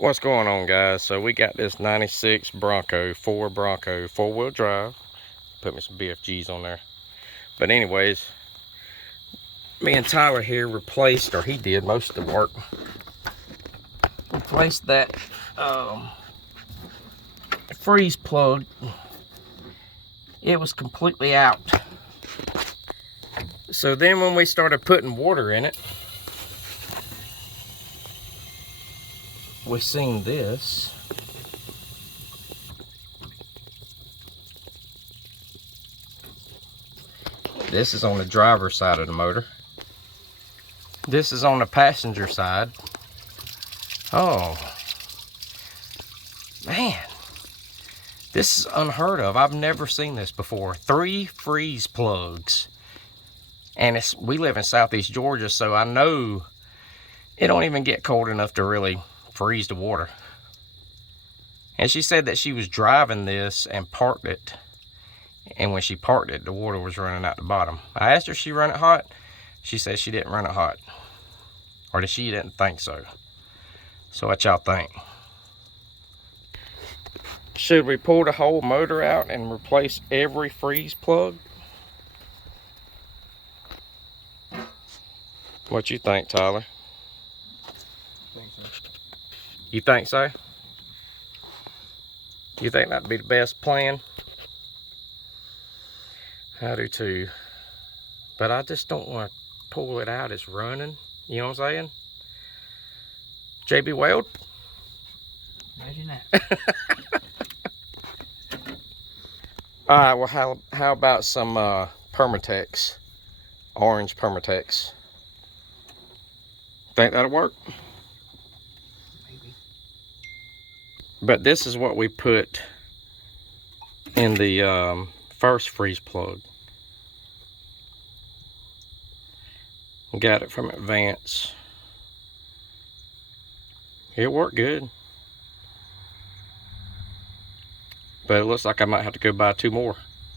What's going on, guys? So we got this 96 Bronco, Ford Bronco, four-wheel drive. Put me some BFGs on there. But anyways, me and Tyler here replaced, or he did most of the work. Replaced that freeze plug. It was completely out. So then when we started putting water in it, we seen this. This is on the driver's side of the motor. This is on the passenger side. Oh, man. This is unheard of. I've never seen this before. 3 freeze plugs. And we live in southeast Georgia, so I know it don't even get cold enough to really freeze the water. And she said that she was driving this and parked it. And when she parked it, the water was running out the bottom. I asked her if she run it hot. She said she didn't run it hot. Or that she didn't think so. So what y'all think? Should we pull the whole motor out and replace every freeze plug? What you think, Tyler? I think so. You think so? You think that'd be the best plan? I do too. But I just don't want to pull it out. It's running. You know what I'm saying? JB Weld? Imagine that. Alright, well how about some Permatex? Orange Permatex. Think that'll work? Maybe. But this is what we put in the first freeze plug. Got it from Advance. It worked good. But it looks like I might have to go buy 2 more.